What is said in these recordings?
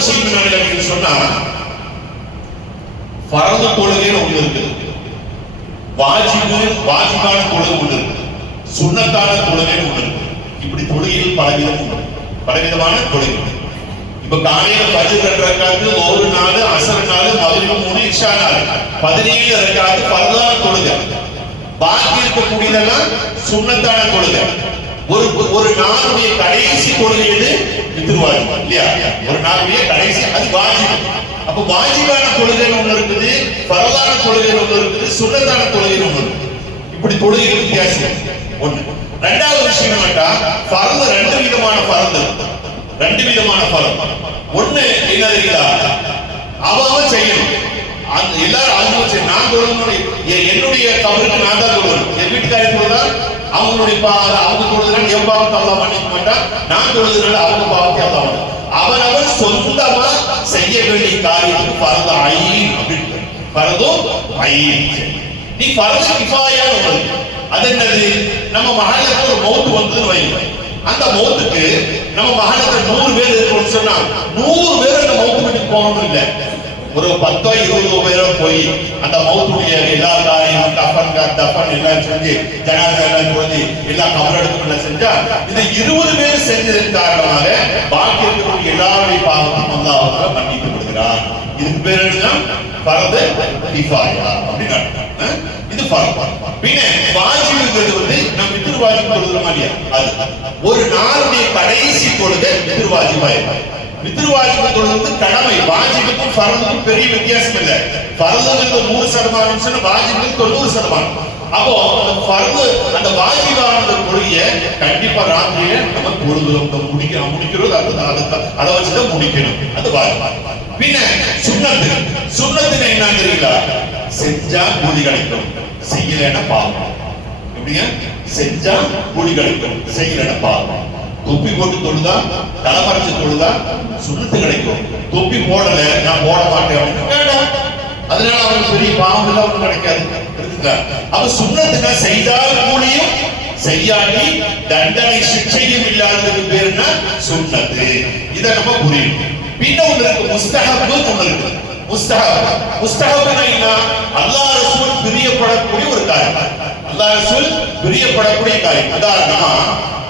விஷயம் என்ன சொன்னா, ஃபர்து தொழுகைன்னு ஒண்ணு இருக்கு, வாஜிபான தொழுகை ஒண்ணு இருக்கு, சுன்னத்தான தொழுகைன்னு ஒண்ணு இருக்கு. இப்படி தொழுகையில் பலவிதமான தொழுகை. இப்ப காலையில ஃபஜ்ர் 2 ரக்காத்து, ஒரு நாள் அஸ்ர் நாள், மக்ரிப் 3, இஷா நாள் 17 ரக்காத்து ஃபர்தான தொழுகை. பாக்கி இருக்கக்கூடியதெல்லாம் சுன்னத்தான தொழுகை. ஒரு நாளுடைய கடைசி தொழுகை எது? வித்ர் வாஜிப் இல்லையா? ஒரு நாளுடைய கடைசி அது வாஜிப். அப்ப வாஜிபான தொழுகை ஒண்ணு இருக்குது, ஃபர்தான தொழுகை ஒண்ணு இருக்குது, சுன்னத்தான தொழுகை ஒண்ணு இருக்குது. இப்படி தொழுகை வித்தியாசம் ஒண்ணு. இரண்டாவது விஷயம் என்னன்னா, ஃபர்து ரெண்டு விதமான ஃபர்து. ஒண்ணு என்ன தெரியுதா, அவன் செய்யணும். எல்லாரும் அவங்க நான் தொழுகணும், என்னுடைய கபருக்கு நான் தான் தொழுகணும். என் வீட்டுக்காரர் தொழுதா அவங்களுடைய அவங்க தொழுதுனால என் பாவத்தை அல்லாஹ் மன்னிக்க மாட்டான், நான் தொழுதுனால அவங்க பாவத்தை அல்லாஹ் மன்னிப்பான். அவனவன் சொந்தமா செய்ய வேண்டிய காரியத்துக்கு ஃபர்து ஐன் அப்படின்னு. ஃபர்து ஐன். நீ ஃபர்து கிஃபாயா உள்ளது. அது என்னது? நம்ம மஹல்லுக்கு ஒரு மௌத் வந்ததுன்னு வைங்க, அந்த மௌத்துக்கு நம்ம மஹல்லுக்கு 100 பேர் இருக்குன்னு சொன்னா 100 பேர் அந்த மௌத்து வீட்டுக்கு போகணும் இல்ல, ஒரு 10 20 பேரோ போய் அந்த மௌத்துடைய எல்லா காரியம் தஃபன் எல்லாம் செஞ்சு, ஜனாஸா எல்லாம் போய் எல்லா கபரடுக்குள்ள செஞ்சா, இந்த 20 பேர் செஞ்சதன் காரணமாக பாக்கி இருக்கக்கூடிய எல்லாருடைய பாவத்தையும் அல்லாஹ் மன்னித்து விடுகிறார். இதுக்கு பேர் என்ன? ஃபர்து கிஃபாயா அப்படின்னு அர்த்தம். இது ஃபர்து. பின்ன வாஜிப்ங்கிறது வந்து நம்ம வித்ர் வாஜிப் தொழுகிறோம் இல்லையா, அது ஒரு நாளுடைய கடைசி தொழுகை வித்ர் வாஜிப். வித்ர் வாஜிப் தொழுகிறது கடமை. வாஜிபுக்கும் ஃபர்துக்கும் பெரிய வித்தியாசம் இல்லை. ஃபர்துங்கிறது 100% சொன்னா வாஜிபுக்கு 90%. அப்போ அந்த ஃபர்து அந்த வாஜிபான தொழுகையை கண்டிப்பா ராத்திரியே நம்ம தொழுகிறோம், முடிக்கிறோம், அதை வச்சுதான் முடிக்கணும். அது வாஜிப். பின்ன சுன்னத்து என்ன தெரியுங்களா? செஞ்சா கூலி கிடைக்கும், செய்யலன்னா பாவம். எப்படிங்க? செஞ்சா கூலி கிடைக்கும், செய்யலன்னா பாவம். தொப்பி போட்டு தொழுதா, தலைமறைச்சு தொழுதா சுன்னத்து கிடைக்கும். தொப்பி போடல, நான் போட மாட்டேன் அப்படின்னு அதனால அவனுக்கு பெரிய பாவம் எல்லாம் ஒன்றும் கிடைக்காது. அப்ப சுன்னத்துனா செய்தால் கூலியும், செய்யாட்டி தண்டனை சிக்ஷையும் இல்லாததுக்கு பேருன்னா சுன்னத்து. இதை நம்ம புரியும். பின்ன ஒண்ணு இருக்கு, முஸ்தஹப் ஒண்ணு இருக்கு. முஸ்தஹப்னா என்ன? அல்லாஹ் ரசூல் பிரியப்படக்கூடிய ஒரு காரியம். அல்லாஹ் ரசூல் பிரியப்படக்கூடிய காரியம். உதாரணமா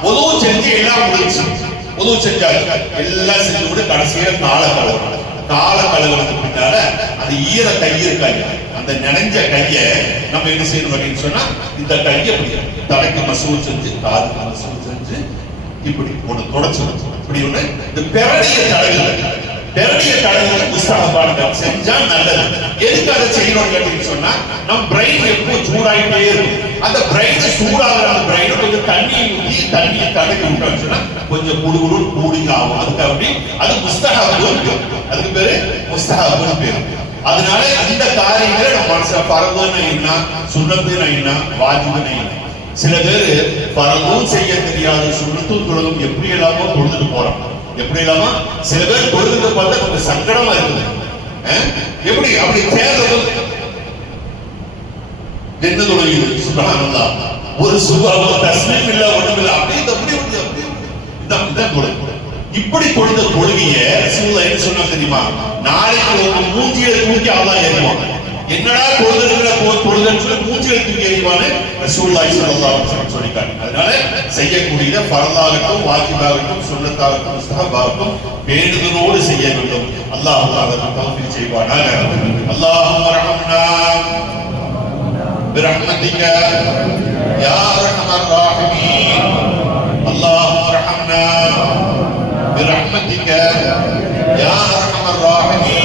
வுது செஞ்சு எல்லாம் முடிச்சு, வுது செஞ்சாச்சு, எல்லாம் செஞ்சு விட்டு கடைசியில கால கழுவுறதுக்கு பின்னால அந்த ஈர கை இருக்காங்க, அந்த நினைஞ்ச கைய நம்ம என்ன செய்யணும் அப்படின்னு சொன்னா, இந்த கையை தலைக்கு மசூல் செஞ்சு, காதுக்கு மசூல் செஞ்சு, இப்படி ஒண்ணு தொடச்சு, இப்படி ஒண்ணு இந்த பெரடிய தடகுல முஸ்தஹபான செஞ்சா நல்லது. எதுக்கு அதை செய்யணும்னு கேட்டீங்கன்னு சொன்னா, நம்ம பிரெயின் எப்போ சூடாயிட்டே இருக்கும். அந்த பிரெயின் சூடாகிற அந்த பிரெயின் கொஞ்சம் தண்ணியை ஊற்றி தண்ணியை தடவி விட்டோம்னு சொன்னா கொஞ்சம் குடுகுடு கூலிங் ஆகும். அதுக்கு அப்படி அது முஸ்தஹபுன்னு, அதுக்கு பேரு முஸ்தஹபுன்னு பேரு. அதனால இந்த காரியங்களை நம்ம மனசுல ஃபர்துன்னு என்ன, சுன்னத்துன்னு என்ன, வாஜிபுன்னு என்ன. சில பேரு ஃபர்தும் செய்ய தெரியாது, சுன்னத்தும் தொழுதும் எப்படி எல்லாமோ தொழுதுட்டு போறாங்க. எப்படி இல்லாம சில பேர் தொழுதுட்டு பார்த்தா கொஞ்சம் சங்கடமா இருக்குது. எப்படி அப்படி தேர்தல் என்ன தொழுகிறது? சுப்ஹானல்லாஹ், ஒரு சுபஹான் தஸ்மீம் இல்ல, ஒண்ணும் இல்ல, அப்படியே இதான் தொழுகை. இப்படி தொழுத தொழுகையை ரசூலுல்லாஹ் என்ன சொன்னாங்க தெரியுமா? நாளைக்கு ஒரு மூஞ்சியை தூக்கி அல்லாஹ் ஏறுவான். என்னடா தொழுதுன்னு சொல்லி மூஞ்சியை தூக்கி ஏறுவான்னு ரசூலுல்லாஹி ஸல்லல்லாஹு அலைஹி வஸல்லம் சொல்லிட்டாங்க. அதனால செய்யக்கூடியத ஃபர்தாகட்டும், வாஜிபாகட்டும், சுன்னத்தாகட்டும், முஸ்தஹபாகட்டும் பேணுதலோடு செய்ய வேண்டும். அல்லாஹ் அதற்கு தௌஃபீக் செய்வானாக. அல்லாஹும்ம ரஹம்னா برحمتك يا ارحم الراحمين. اللهم ارحمنا برحمتك يا ارحم الراحمين.